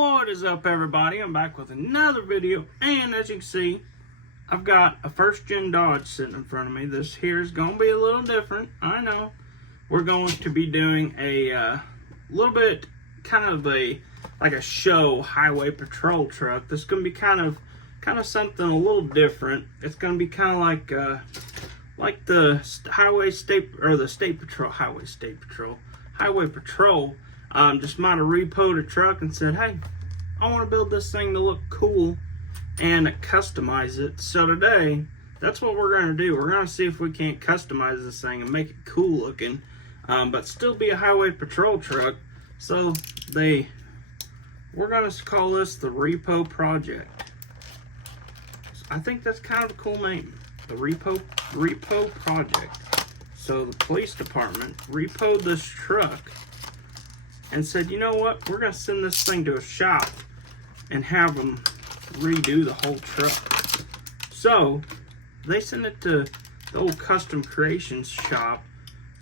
What is up, everybody? I'm back with another video, and as you can see, I've got a first-gen Dodge sitting in front of me. This here is going to be a little different, I know. We're going to be doing a little bit, kind of like a show highway patrol truck. This is going to be kind of something a little different. It's going to be kind of like the highway patrol. Just might have repoed a truck and said, hey, I want to build this thing to look cool and customize it. So today, that's what we're going to do. We're going to see if we can't customize this thing and make it cool looking, but still be a highway patrol truck. So we're going to call this the Repo Project. I think that's kind of a cool name, the Repo Project. So the police department repoed this truck and said, you know what, we're going to send this thing to a shop and have them redo the whole truck. So they sent it to the old Custom Creations shop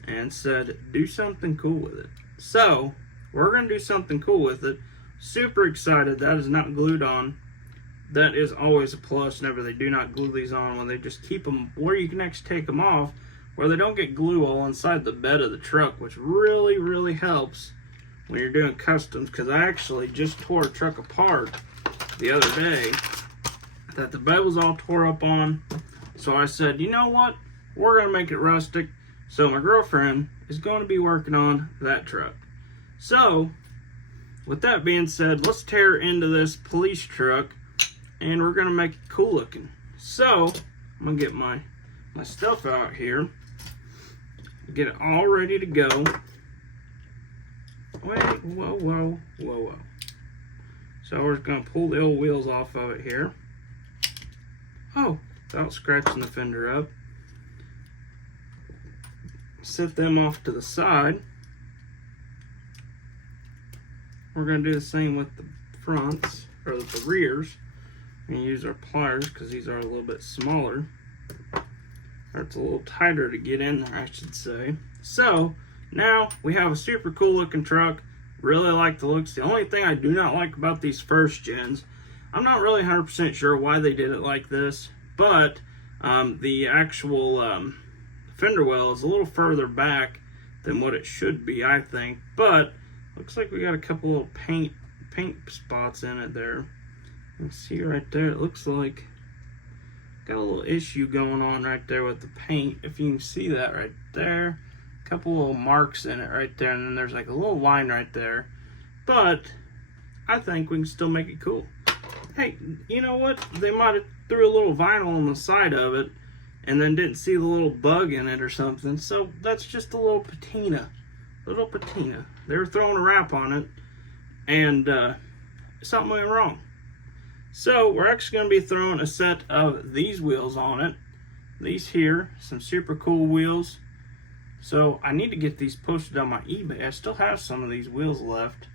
and said, do something cool with it. So we're going to do something cool with it. Super excited. That is not glued on. That is always a plus whenever they do not glue these on, when they just keep them where you can actually take them off, where they don't get glue all inside the bed of the truck, which really helps when you're doing customs. Because I actually just tore a truck apart the other day that the bed was all tore up on. So I said, you know what, we're going to make it rustic. So my girlfriend is going to be working on that truck. So with that being said, let's tear into this police truck and we're going to make it cool looking. So I'm going to get my stuff out here, get it all ready to go. Wait, whoa. So we're just going to pull the old wheels off of it here. Oh, without scratching the fender up. Set them off to the side. We're going to do the same with the fronts, or the rears. And use our pliers because these are a little bit smaller. Or it's a little tighter to get in there, I should say. So now we have a super cool looking truck. Really like the looks. The only thing I do not like about these first gens, I'm not really 100% sure why they did it like this, but the actual fender well is a little further back than what it should be, I think. But looks like we got a couple little paint spots in it there. You can see right there, it looks like got a little issue going on right there with the paint. If you can see that right there, a couple little marks in it right there, and then there's like a little line right there. But I think we can still make it cool. Hey, you know what? They might have threw a little vinyl on the side of it and then didn't see the little bug in it or something. So that's just a little patina. They were throwing a wrap on it and something went wrong. So we're actually going to be throwing a set of these wheels on it. These here, some super cool wheels. So I need to get these posted on my eBay. I still have some of these wheels left,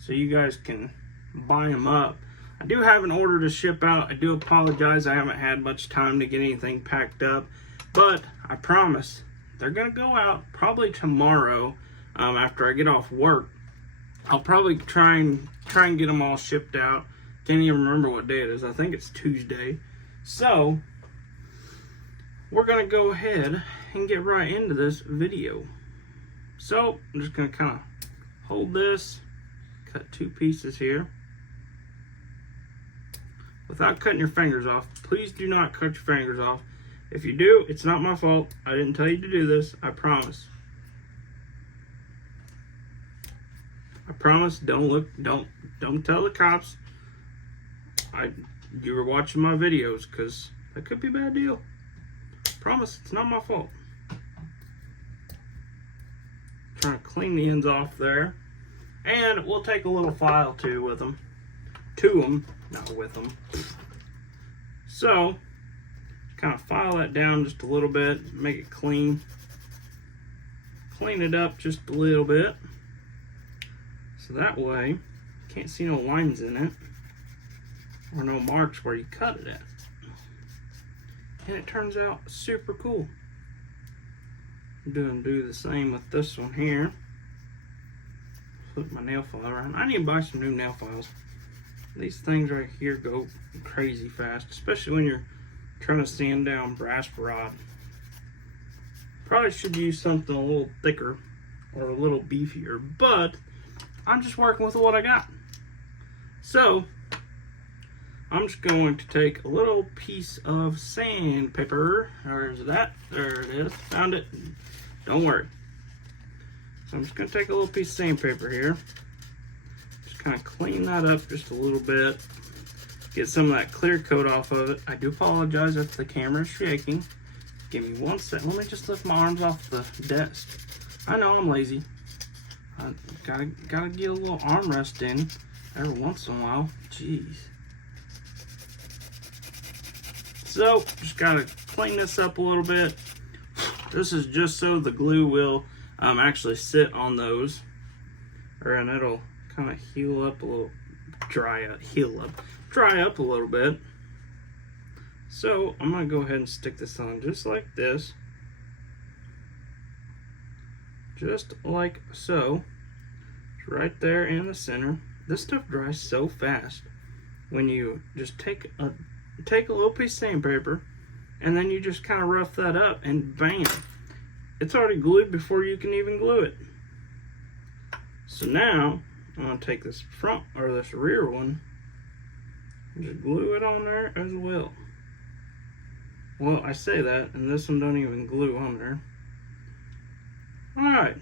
so you guys can buy them up. I do have an order to ship out. I do apologize, I haven't had much time to get anything packed up, but I promise they're going to go out probably tomorrow after I get off work. I'll probably try and get them all shipped out. Can't even remember what day it is. I think it's Tuesday. So we're going to go ahead and get right into this video. So I'm just going to kind of hold this, cut two pieces here. Without cutting your fingers off. Please do not cut your fingers off. If you do, it's not my fault. I didn't tell you to do this. I promise. I promise. Don't tell the cops you were watching my videos, because that could be a bad deal. Promise, it's not my fault. Trying to clean the ends off there, and we'll take a little file too with them. To them, not with them. So kind of file that down just a little bit, make it clean. Clean it up just a little bit, so that way you can't see no lines in it or no marks where you cut it at. And it turns out super cool. I'm gonna do the same with this one here. Flip my nail file around. I need to buy some new nail files. These things right here go crazy fast, especially when you're trying to sand down brass rod. Probably should use something a little thicker or a little beefier, but I'm just working with what I got. So I'm just going to take a little piece of sandpaper. Where's that? There it is. Found it. Don't worry. So I'm just going to take a little piece of sandpaper here. Just kind of clean that up just a little bit. Get some of that clear coat off of it. I do apologize if the camera is shaking. Give me 1 second. Let me just lift my arms off the desk. I know I'm lazy. I gotta get a little armrest in every once in a while. Jeez. So, just gotta clean this up a little bit. This is just so the glue will actually sit on those, and it'll kind of heal up a little, dry up a little bit. So I'm gonna go ahead and stick this on just like this, just like so. It's right there in the center. This stuff dries so fast when you just take a little piece of sandpaper and then you just kind of rough that up and bam, it's already glued before you can even glue it. So now I'm gonna take this front or this rear one and just glue it on there as well. Well, I say that, and this one don't even glue on there. Alright.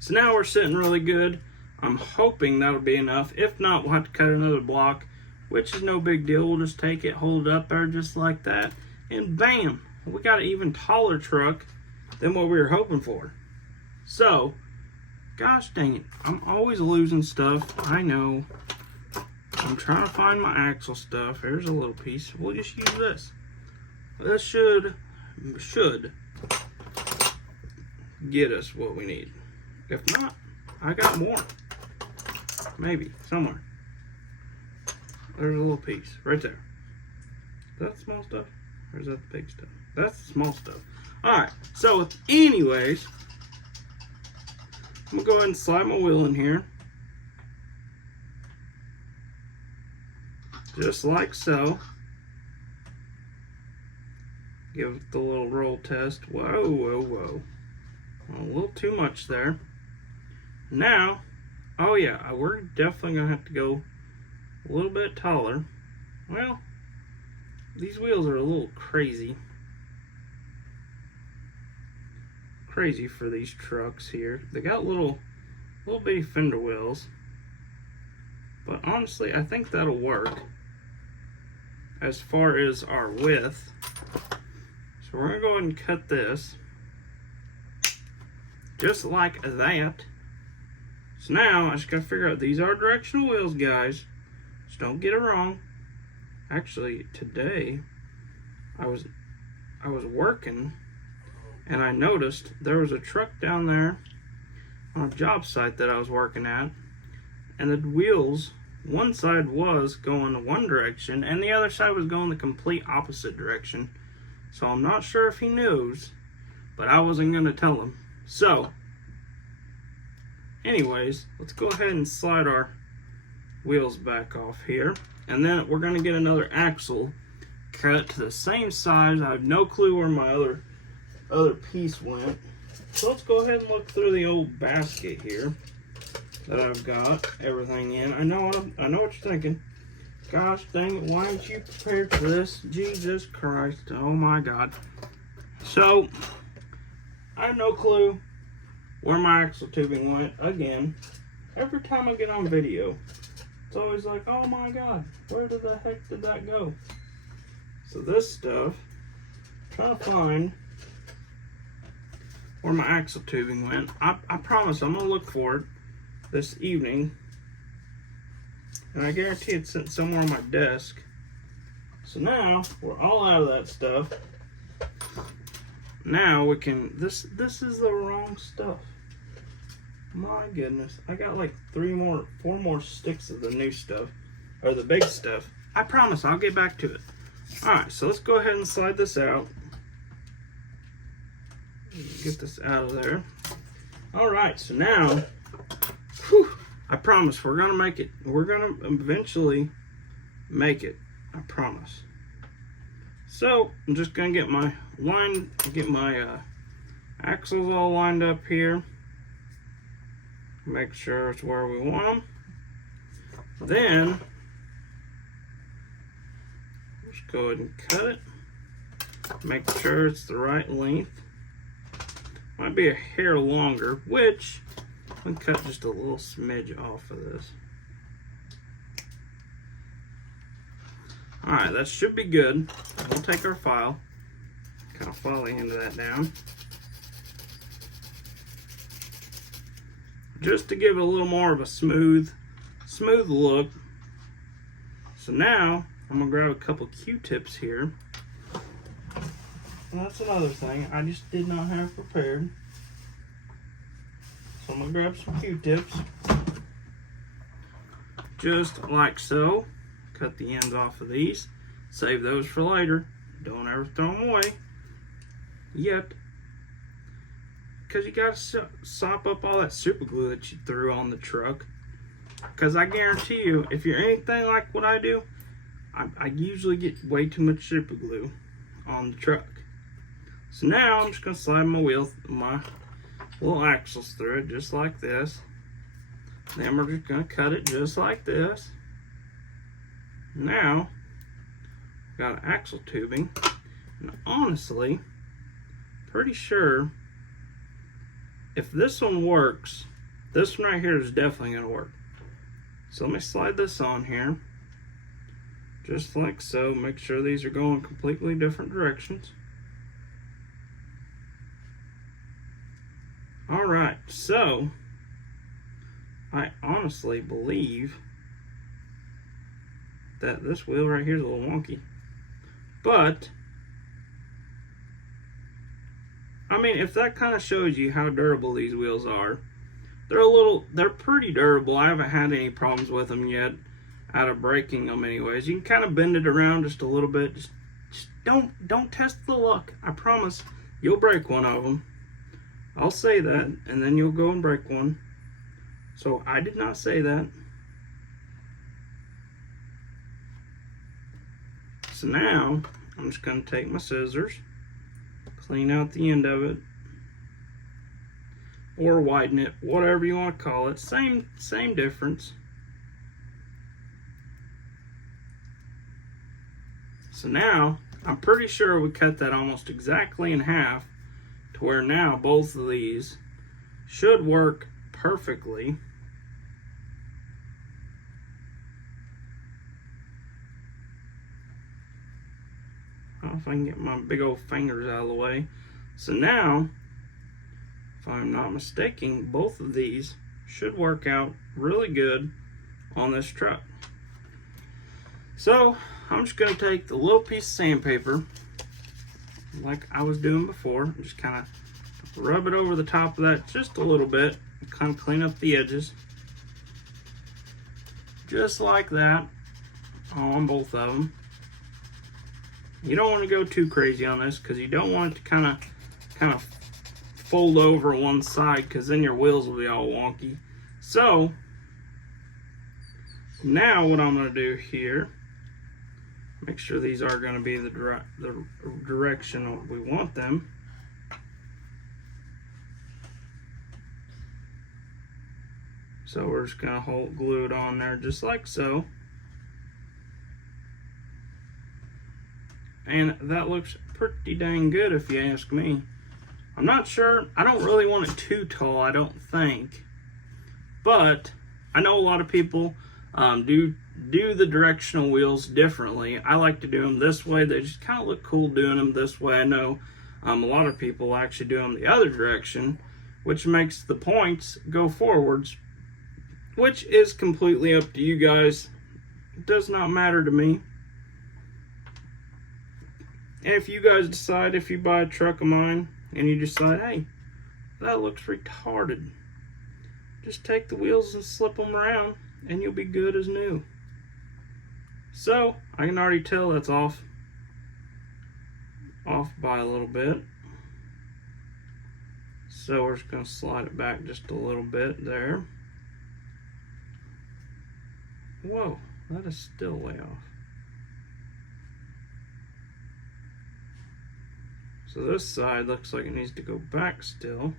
So now we're sitting really good. I'm hoping that'll be enough. If not, we'll have to cut another block, which is no big deal. We'll just take it, hold it up there just like that, and bam! We got an even taller truck than what we were hoping for. So, gosh dang it. I'm always losing stuff. I know. I'm trying to find my axle stuff. There's a little piece. We'll just use this. This should get us what we need. If not, I got more. Maybe somewhere. There's a little piece right there. Is that small stuff? Or is that the big stuff? That's the small stuff. Alright, so anyways, I'm gonna go ahead and slide my wheel in here. Just like so. Give it the little roll test. Whoa, whoa, whoa. A little too much there. Now, oh yeah, we're definitely going to have to go a little bit taller. Well, these wheels are a little crazy. Crazy for these trucks here. They got little bitty fender wheels. But honestly, I think that'll work as far as our width. So we're gonna go ahead and cut this just like that. So now I just gotta figure out, these are directional wheels, guys. Just don't get it wrong. Actually, today I was working and I noticed there was a truck down there on a job site that I was working at, and the wheels, one side was going one direction and the other side was going the complete opposite direction. So I'm not sure if he knows, but I wasn't going to tell him. So, anyways, let's go ahead and slide our wheels back off here. And then we're going to get another axle cut to the same size. I have no clue where my other piece went. So let's go ahead and look through the old basket here that I've got everything in. I know what you're thinking. Gosh dang it, why aren't you prepared for this? Jesus Christ, oh my God. So, I have no clue where my axle tubing went again. Every time I get on video, it's always like, oh my God, where the heck did that go? So this stuff, I'm trying to find where my axle tubing went. I promise I'm gonna look for it this evening, and I guarantee it's sitting somewhere on my desk. So now we're all out of that stuff. Now we can, this is the wrong stuff. My goodness, I got like 4 more sticks of the new stuff, or the big stuff. I promise I'll get back to it. Alright, so let's go ahead and slide this out. Get this out of there. Alright, so now, whew, I promise we're gonna make it. We're gonna eventually make it. I promise. So I'm just gonna get my axles all lined up here. Make sure it's where we want them. Then just go ahead and cut it. Make sure it's the right length. Might be a hair longer, which I'm gonna cut just a little smidge off of this. Alright, that should be good. We'll take our file, kind of file the end of that down. Just to give it a little more of a smooth look. So now, I'm gonna grab a couple Q-tips here. And that's another thing I just did not have prepared. So I'm gonna grab some Q-tips. Just like so. Cut the ends off of these. Save those for later. Don't ever throw them away yet. Because you gotta sop up all that super glue that you threw on the truck. Because I guarantee you, if you're anything like what I do, I usually get way too much super glue on the truck. So now I'm just gonna slide my little axles through it just like this. Then we're just gonna cut it just like this. Now, got axle tubing, and honestly, pretty sure if this one works, this one right here is definitely gonna work. So let me slide this on here, just like so. Make sure these are going completely different directions. All right, so I honestly believe that this wheel right here is a little wonky, but I mean, if that kind of shows you how durable these wheels are, they're pretty durable. I haven't had any problems with them yet out of breaking them anyways. You can kind of bend it around just a little bit. Just don't test the luck. I promise you'll break one of them. I'll say that, and then you'll go and break one. So I did not say that. So now, I'm just going to take my scissors, clean out the end of it, or widen it, whatever you want to call it. Same difference. So now, I'm pretty sure we cut that almost exactly in half, to where now both of these should work perfectly. If I can get my big old fingers out of the way. So now, if I'm not mistaken, both of these should work out really good on this truck. So I'm just going to take the little piece of sandpaper, like I was doing before, just kind of rub it over the top of that just a little bit, and kind of clean up the edges, just like that on both of them. You don't want to go too crazy on this because you don't want it to kind of fold over one side, because then your wheels will be all wonky. So now what I'm going to do here, make sure these are going to be the direction we want them. So we're just going to glue it on there just like so. And that looks pretty dang good if you ask me. I'm not sure. I don't really want it too tall, I don't think. But I know a lot of people do the directional wheels differently. I like to do them this way. They just kind of look cool doing them this way. I know a lot of people actually do them the other direction, which makes the points go forwards, which is completely up to you guys. It does not matter to me. And if you guys decide, if you buy a truck of mine and you decide, hey, that looks retarded, just take the wheels and slip them around and you'll be good as new. So I can already tell that's off by a little bit. So we're just going to slide it back just a little bit there. Whoa, that is still way off. So this side looks like it needs to go back still.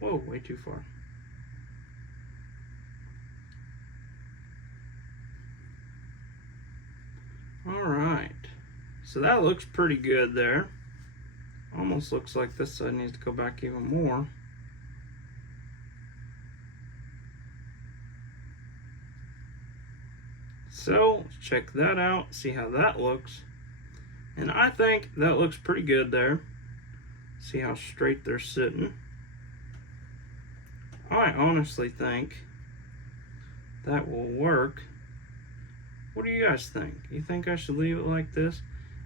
Whoa, way too far. All right, so that looks pretty good there. Almost looks like this side needs to go back even more. So let's check that out, see how that looks. And I think that looks pretty good there. See how straight they're sitting. I honestly think that will work. What do you guys think? You think I should leave it like this?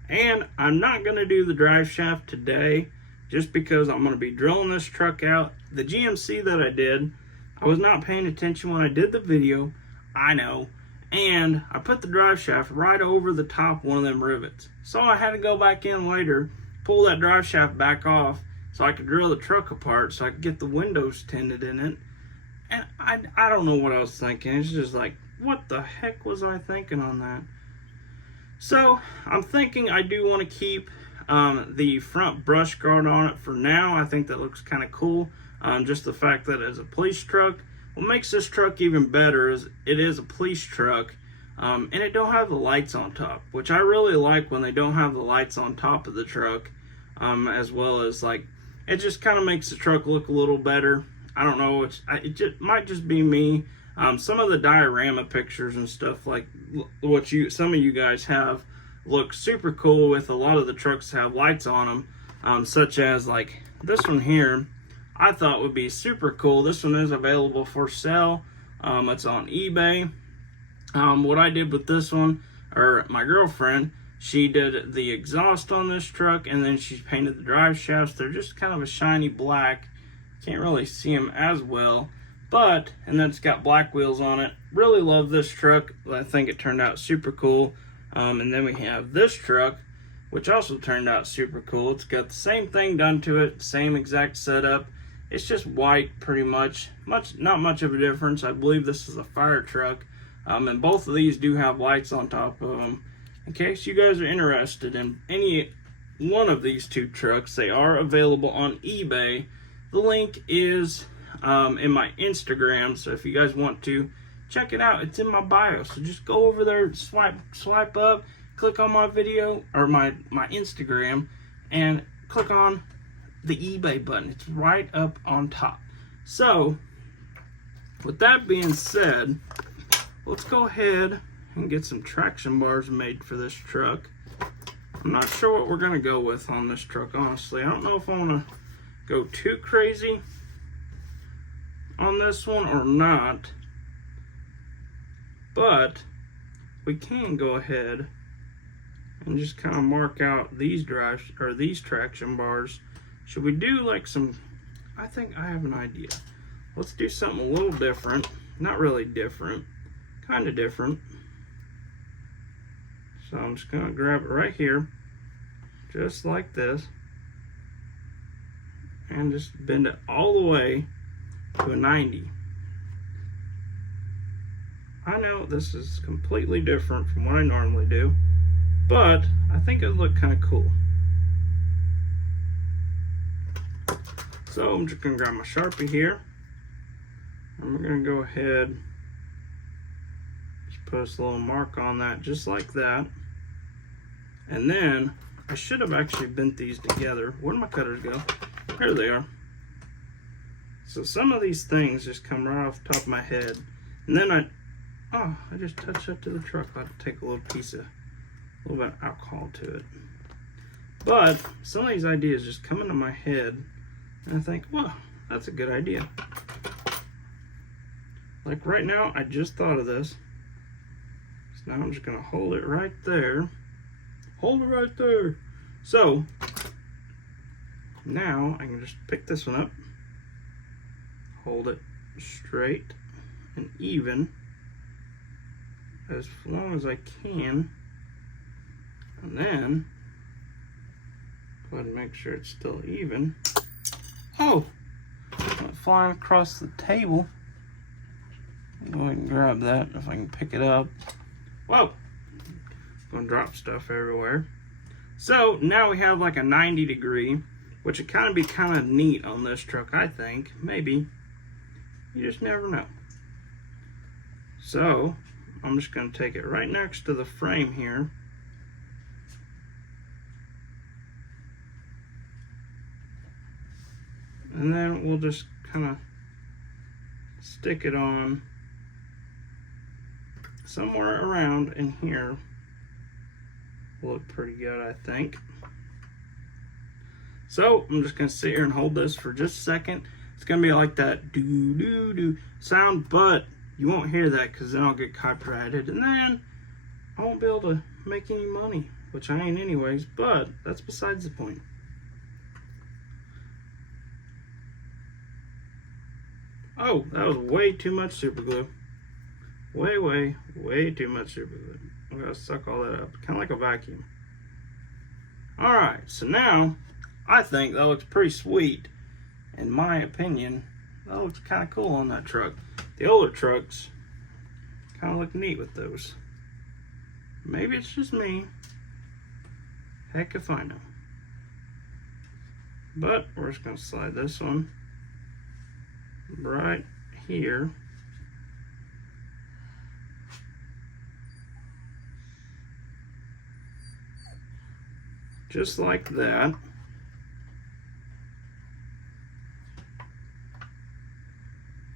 And I'm not going to do the drive shaft today just because I'm going to be drilling this truck out. The GMC that I did, I was not paying attention when I did the video. I know. And I put the drive shaft right over the top of one of them rivets. So I had to go back in later, pull that drive shaft back off so I could drill the truck apart so I could get the windows tinted in it. And I don't know what I was thinking. It's just like, what the heck was I thinking on that? So I'm thinking I do want to keep the front brush guard on it for now. I think that looks kind of cool. Just the fact that it's a police truck. What makes this truck even better is it is a police truck, and it don't have the lights on top, which I really like when they don't have the lights on top of the truck, as well as like it just kind of makes the truck look a little better. I don't know, it might just be me. Some of the diorama pictures and stuff like what some of you guys have look super cool with a lot of the trucks that have lights on them, such as like this one here. I thought would be super cool. This one is available for sale. It's on eBay. What I did with this one, or my girlfriend, she did the exhaust on this truck and then she painted the drive shafts. They're just kind of a shiny black. Can't really see them as well. And then it's got black wheels on it. Really love this truck. I think it turned out super cool. And then we have this truck, which also turned out super cool. It's got the same thing done to it, same exact setup. It's just white pretty much. Not much of a difference. I believe this is a fire truck. And both of these do have lights on top of them. In case you guys are interested in any one of these two trucks, they are available on eBay. The link is in my Instagram, so if you guys want to check it out, it's in my bio. So just go over there, swipe up, click on my video or my Instagram, and click on the eBay button. It's right up on top. So with that being said, let's go ahead and get some traction bars made for this truck. I'm not sure what we're gonna go with on this truck, honestly. I don't know if I want to go too crazy on this one or not, but we can go ahead and just kind of mark out these traction bars. Should we do like some, I think I have an idea. Let's do something a little different. Not really different, kind of different. So I'm just gonna grab it right here, just like this, and just bend it all the way to a 90. I know this is completely different from what I normally do, but I think it would look kind of cool. So I'm just gonna grab my Sharpie here, and we're gonna go ahead, just put a little mark on that, just like that. And then I should have actually bent these together. Where'd my cutters go? There they are. So some of these things just come right off the top of my head. And then I just touched that to the truck. I have to take a little bit of alcohol to it. But some of these ideas just come into my head, and I think, well, that's a good idea. Like right now, I just thought of this. So now I'm just gonna hold it right there. Hold it right there. So now I can just pick this one up, hold it straight and even as long as I can, and then go ahead and make sure it's still even. Oh, went flying across the table. Go ahead and grab that if I can pick it up. Whoa! Gonna drop stuff everywhere. So now we have like a 90-degree, which would kind of be kind of neat on this truck, I think. Maybe. You just never know. So I'm just gonna take it right next to the frame here. And then we'll just kind of stick it on somewhere around in here. Will look pretty good, I think. So I'm just gonna sit here and hold this for just a second. It's gonna be like that doo doo doo sound, but you won't hear that because then I'll get copyrighted, and then I won't be able to make any money, which I ain't anyways, but that's besides the point. Oh, that was way too much super glue. Way too much super glue. I'm gonna suck all that up, kind of like a vacuum. Alright, so now I think that looks pretty sweet. In my opinion, that looks kind of cool on that truck. The older trucks kind of look neat with those. Maybe it's just me. Heck if I know. But we're just gonna slide this one right here. Just like that.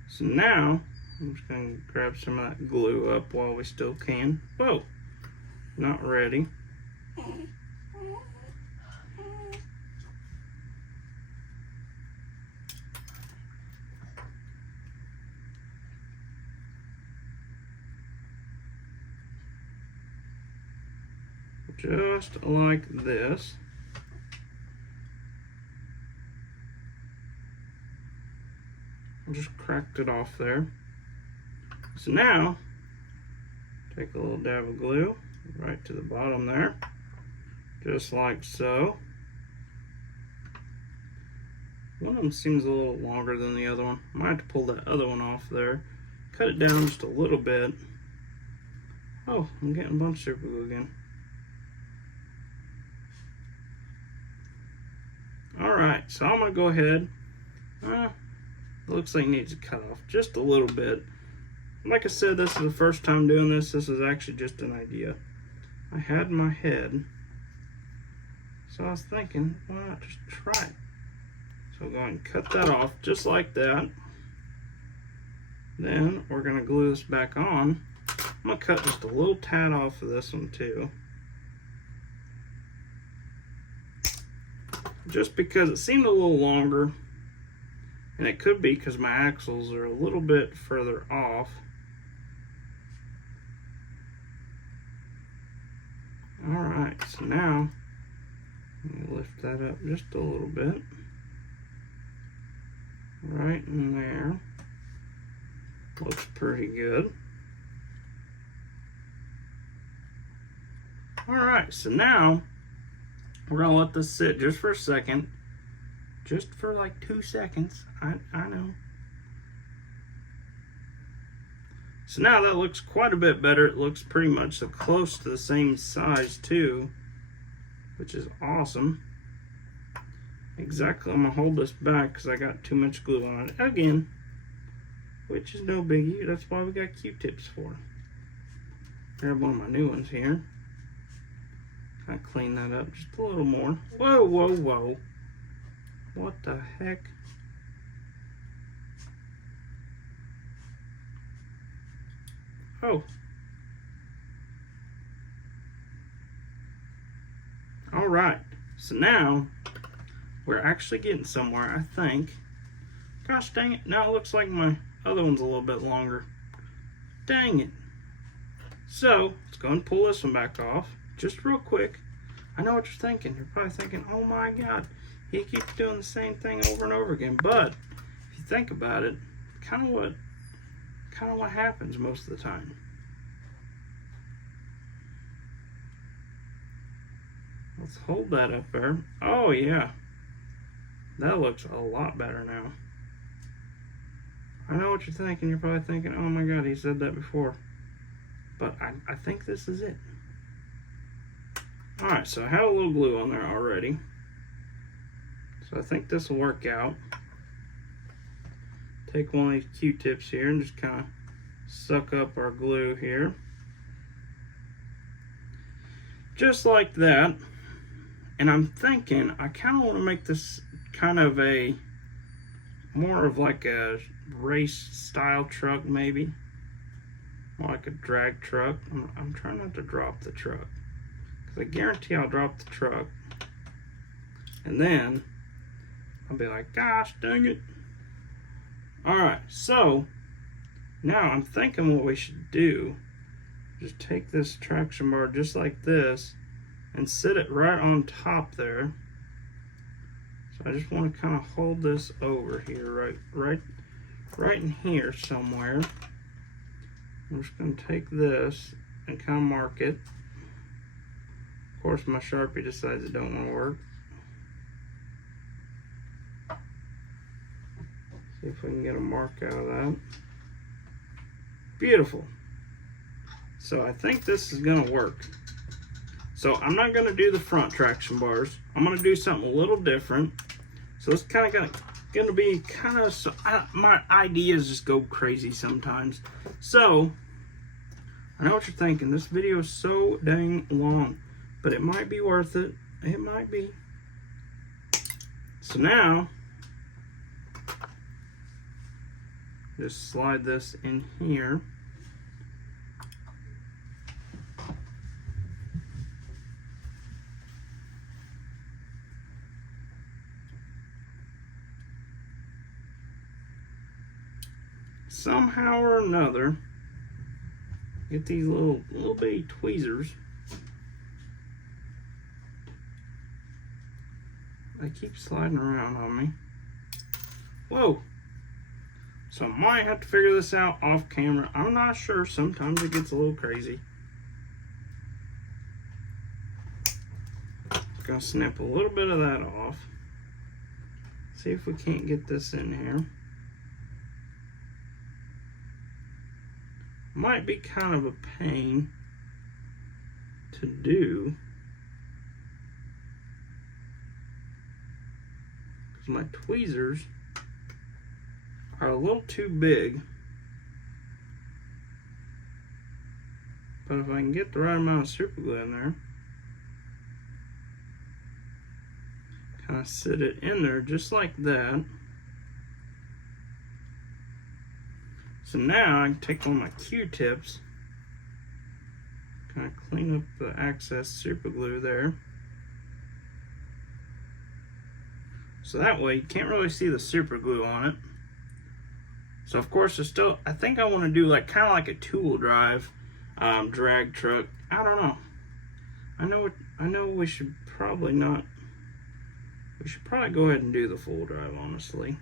So now, I'm just going to grab some of that glue up while we still can. Whoa, not ready. Just like this. I just cracked it off there. So now, take a little dab of glue right to the bottom there, just like so. One of them seems a little longer than the other one. Might have to pull that other one off there. Cut it down just a little bit. Oh, I'm getting a bunch of super glue again. Alright, so I'm going to go ahead. Looks like it needs to cut off just a little bit. Like I said, this is the first time doing this. This is actually just an idea I had in my head. So I was thinking, why not just try it? So I'll go ahead and cut that off just like that. Then we're going to glue this back on. I'm going to cut just a little tad off of this one too. Just because it seemed a little longer. And it could be because my axles are a little bit further off. Alright, so now, let me lift that up just a little bit. Right in there. Looks pretty good. Alright, so now, we're going to let this sit just for a second. Just for like 2 seconds. I know. So now that looks quite a bit better. It looks pretty much close to the same size too, which is awesome. Exactly. I'm going to hold this back because I got too much glue on it again, which is no biggie. That's why we got Q-tips for. Grab one of my new ones here. Kind of clean that up just a little more. Whoa, whoa, whoa. What the heck? Oh. Alright. So now, we're actually getting somewhere, I think. Gosh dang it. Now it looks like my other one's a little bit longer. Dang it. So, let's go and pull this one back off. Just real quick. I know what you're thinking. You're probably thinking, oh my god. He keeps doing the same thing over and over again, but if you think about it, kind of what happens most of the time. Let's hold that up there. Oh yeah, that looks a lot better now. I know what you're thinking. You're probably thinking, oh my God, he said that before. But I think this is it. Alright, so I have a little glue on there already. So I think this will work out. Take one of these Q-tips here and just kind of suck up our glue here. Just like that. And I'm thinking, I kind of want to make this kind of a, more of like a race style truck maybe. More like a drag truck. I'm trying not to drop the truck, because I guarantee I'll drop the truck. And then I'll be like, gosh dang it. Alright, so now I'm thinking what we should do, just take this traction bar just like this and sit it right on top there. So I just want to kind of hold this over here, right in here somewhere. I'm just going to take this and kind of mark it. Of course, my Sharpie decides it don't want to work. See if we can get a mark out of that. Beautiful. So I think this is going to work. So I'm not going to do the front traction bars. I'm going to do something a little different. So it's kind of going to be kind of, so my ideas just go crazy sometimes. So I know what you're thinking. This video is so dang long, but it might be worth it. It might be. So now, just slide this in here. Somehow or another, get these little bitty tweezers. They keep sliding around on me. Whoa! So I might have to figure this out off camera. I'm not sure. Sometimes it gets a little crazy. Gonna snip a little bit of that off. See if we can't get this in here. Might be kind of a pain to do, because my tweezers are a little too big. But if I can get the right amount of super glue in there, kind of sit it in there just like that. So now I can take one of my Q-tips, kind of clean up the excess super glue there. So that way you can't really see the super glue on it. So of course there's still, I think I want to do like kind of like a two-wheel drive drag truck. I don't know. I know we should probably not. We should probably go ahead and do the full drive, honestly.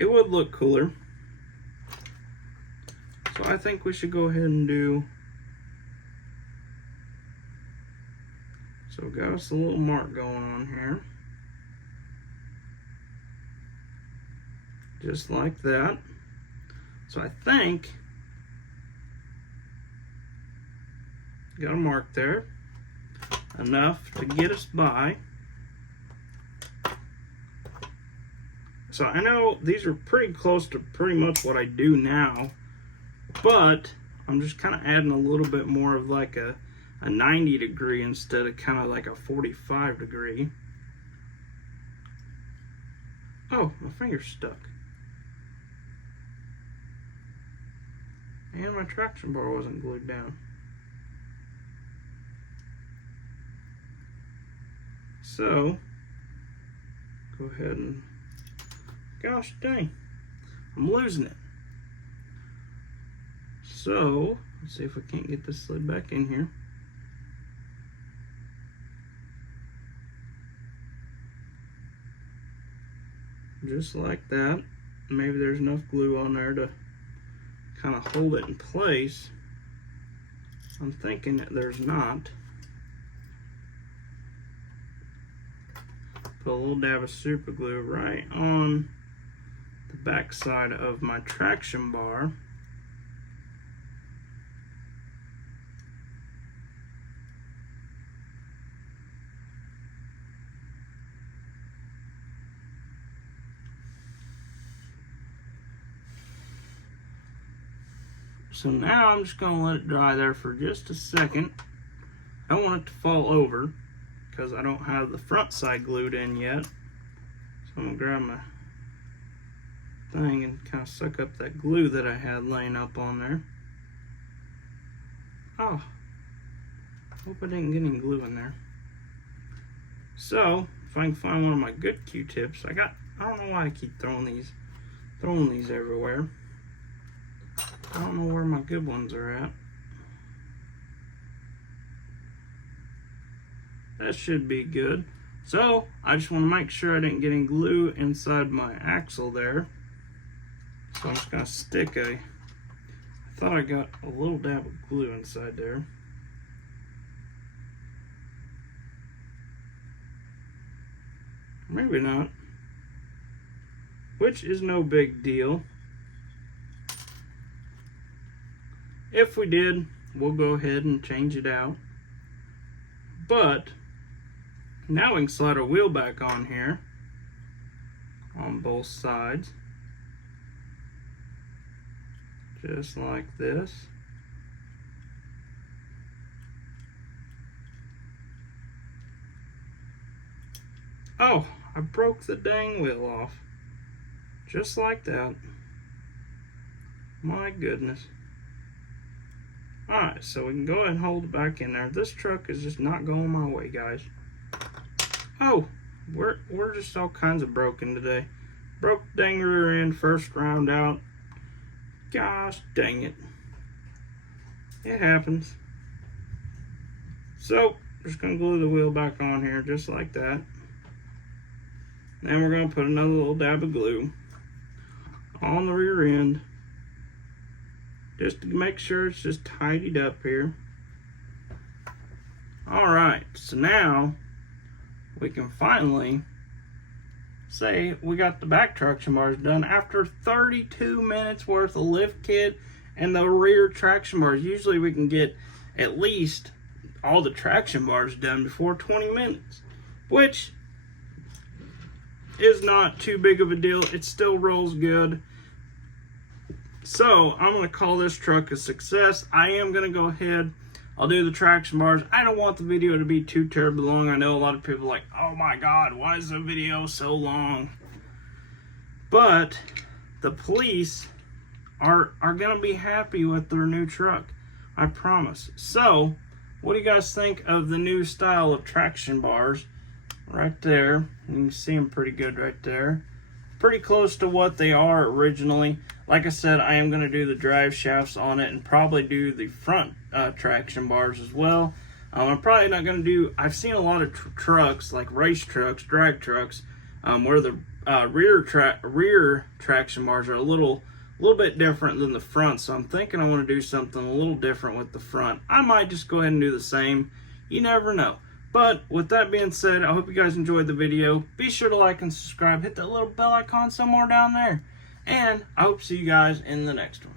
It would look cooler. So I think we should go ahead and do. So we got us a little mark going on here. Just like that. So I think got a mark there. Enough to get us by. So I know these are pretty close to pretty much what I do now, but I'm just kind of adding a little bit more of like a 90 degree instead of kind of like a 45 degree. Oh, my finger's stuck. And my traction bar wasn't glued down. So, go ahead and, gosh dang, I'm losing it. So, let's see if we can't get this slid back in here. Just like that. Maybe there's enough glue on there to kind of hold it in place. I'm thinking that there's not. Put a little dab of super glue right on the back side of my traction bar. So now I'm just going to let it dry there for just a second. I don't want it to fall over because I don't have the front side glued in yet. So I'm going to grab my thing and kind of suck up that glue that I had laying up on there. Oh, hope I didn't get any glue in there. So if I can find one of my good Q-tips, I don't know why I keep throwing these everywhere. I don't know where my good ones are at. That should be good. So I just want to make sure I didn't get any glue inside my axle there. So I'm just going to stick I thought I got a little dab of glue inside there. Maybe not. Which is no big deal. If we did, we'll go ahead and change it out. But now we can slide our wheel back on here on both sides. Just like this. Oh, I broke the dang wheel off. Just like that. My goodness. Alright, so we can go ahead and hold it back in there. This truck is just not going my way, guys. Oh, we're just all kinds of broken today. Broke the dang rear end first round out. Gosh dang it. It happens. So, just going to glue the wheel back on here just like that. Then we're going to put another little dab of glue on the rear end. Just to make sure it's just tidied up here. Alright, so now we can finally say we got the back traction bars done after 32 minutes worth of lift kit and the rear traction bars. Usually we can get at least all the traction bars done before 20 minutes, which is not too big of a deal. It still rolls good. So I'm going to call this truck a success. I am going to go ahead. I'll do the traction bars. I don't want the video to be too terribly long. I know a lot of people are like, oh my God, why is the video so long? But the police are going to be happy with their new truck. I promise. So what do you guys think of the new style of traction bars? Right there. You can see them pretty good right there. Pretty close to what they are originally. Like I said, I am going to do the drive shafts on it and probably do the front traction bars as well. I'm probably not going to do, I've seen a lot of trucks, like race trucks, drag trucks, where the rear traction bars are a little bit different than the front. So I'm thinking I want to do something a little different with the front. I might just go ahead and do the same. You never know. But with that being said, I hope you guys enjoyed the video. Be sure to like and subscribe. Hit that little bell icon somewhere down there. And I hope to see you guys in the next one.